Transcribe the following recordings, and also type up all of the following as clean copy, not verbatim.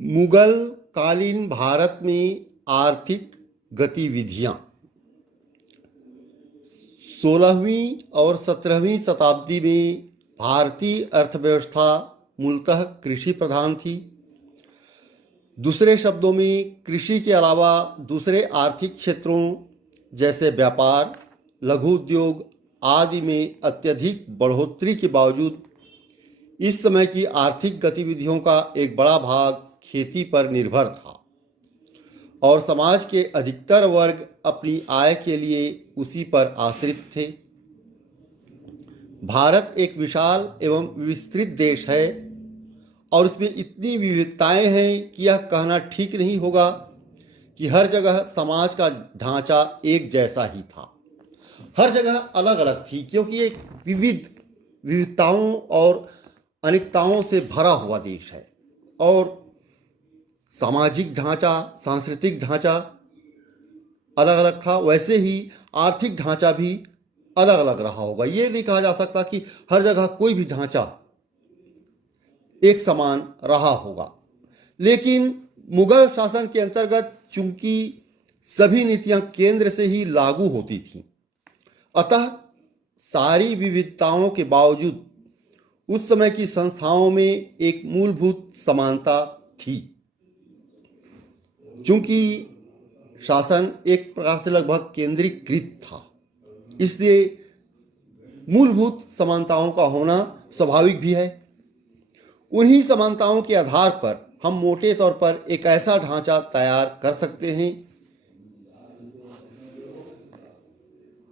मुगल कालीन भारत में आर्थिक गतिविधियां 16वीं और 17वीं शताब्दी में भारतीय अर्थव्यवस्था मूलतः कृषि प्रधान थी। दूसरे शब्दों में कृषि के अलावा दूसरे आर्थिक क्षेत्रों जैसे व्यापार, लघु उद्योग आदि में अत्यधिक बढ़ोतरी के बावजूद इस समय की आर्थिक गतिविधियों का एक बड़ा भाग खेती पर निर्भर था और समाज के अधिकतर वर्ग अपनी आय के लिए उसी पर आश्रित थे। भारत एक विशाल एवं विस्तृत देश है और इसमें इतनी विविधताएं हैं कि यह कहना ठीक नहीं होगा कि हर जगह समाज का ढांचा एक जैसा ही था। हर जगह अलग अलग थी, क्योंकि एक विविधताओं और अनेकताओं से भरा हुआ देश है और सामाजिक ढांचा, सांस्कृतिक ढांचा अलग अलग था। वैसे ही आर्थिक ढांचा भी अलग अलग रहा होगा। ये नहीं कहा जा सकता कि हर जगह कोई भी ढांचा एक समान रहा होगा। लेकिन मुगल शासन के अंतर्गत चूंकि सभी नीतियां केंद्र से ही लागू होती थीं, अतः सारी विविधताओं के बावजूद उस समय की संस्थाओं में एक मूलभूत समानता थी। चूंकि शासन एक प्रकार से लगभग केंद्रीकृत था, इसलिए मूलभूत समानताओं का होना स्वाभाविक भी है। उन्हीं समानताओं के आधार पर हम मोटे तौर पर एक ऐसा ढांचा तैयार कर सकते हैं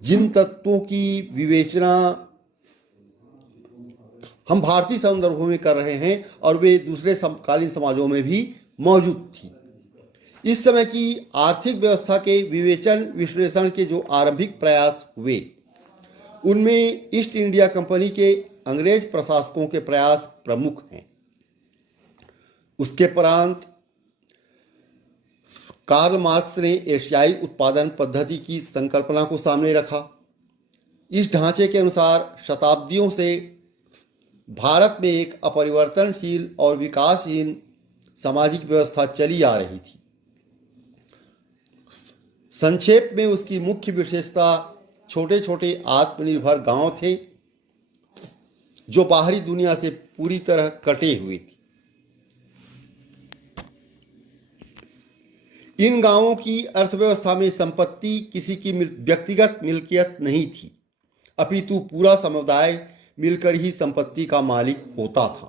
जिन तत्वों की विवेचना हम भारतीय संदर्भों में कर रहे हैं और वे दूसरे समकालीन समाजों में भी मौजूद थी। इस समय की आर्थिक व्यवस्था के विवेचन विश्लेषण के जो आरंभिक प्रयास हुए, उनमें ईस्ट इंडिया कंपनी के अंग्रेज प्रशासकों के प्रयास प्रमुख हैं। उसके उपरांत कार्ल मार्क्स ने एशियाई उत्पादन पद्धति की संकल्पना को सामने रखा। इस ढांचे के अनुसार शताब्दियों से भारत में एक अपरिवर्तनशील और विकासहीन सामाजिक व्यवस्था चली आ रही थी। संक्षेप में उसकी मुख्य विशेषता छोटे छोटे आत्मनिर्भर गांव थे जो बाहरी दुनिया से पूरी तरह कटे हुए थे। इन गांवों की अर्थव्यवस्था में संपत्ति किसी की व्यक्तिगत मिल्कियत नहीं थी, अपितु पूरा समुदाय मिलकर ही संपत्ति का मालिक होता था।